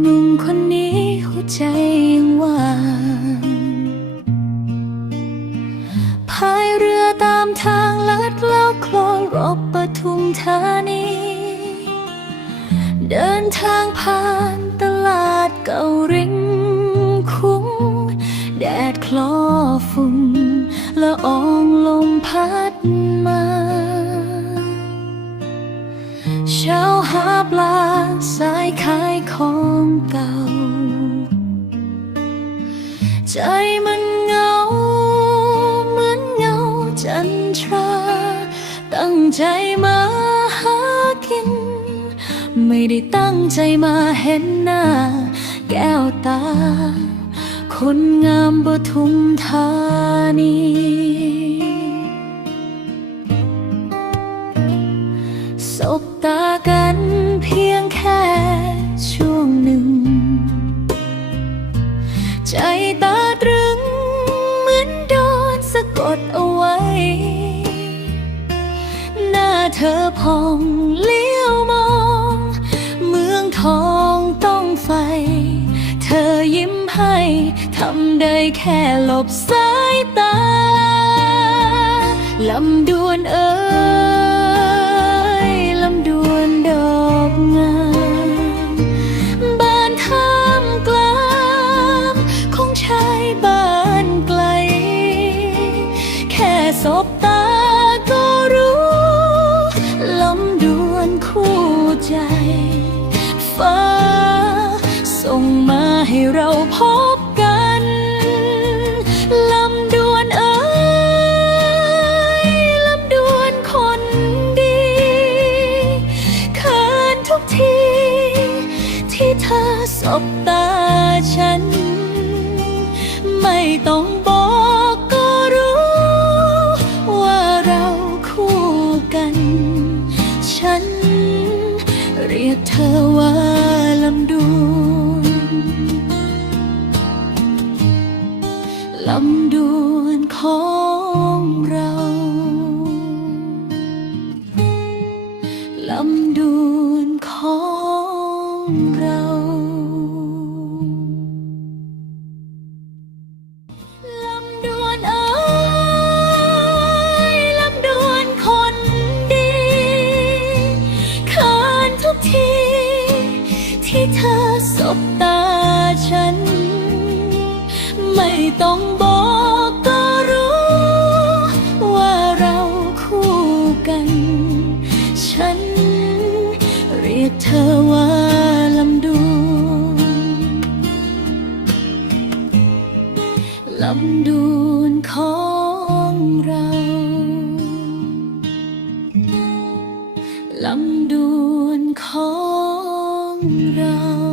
หนุ่มคนนี้หัวใจยังว่างพายเรือตามทางลัดแล้วคลองรอบปทุมธานี เดินทางผ่านตลาดเก่าริงคุ้ง แดดคลอฝุ่นละอองลมพัดมาเช้าหาปลาสายขายของ เก่า ใจมันเหงา เหมือนเงาจันทรา ตั้งใจมาหากิน ไม่ได้ตั้งใจมาเห็นหน้า แก้วตา คนงามปทุมธานี ธอพองเลี้ยวมอง เมืองทองต้องไฟ เธอยิ้มให้ทำได้แค่หลบสายตา ลำดวนเอ่ยลำดวนดอกงามบานท่ามกลางของชายบ้านไกล แค่สบ ใจ ฟ้า ส่งมาให้เราพบกันลำดวนเอ๋ยลำดวนคนดีเขินทุกที ที่เธอสบตาฉัน กเธอว่าลำดวนลำดวนของเราลำ สบตาฉัน ไม่ต้องบอกก็รู้ ว่าเราคู่กัน ฉันเรียกเธอว่าลำดวนลำดวนของเราลำดวนของเรา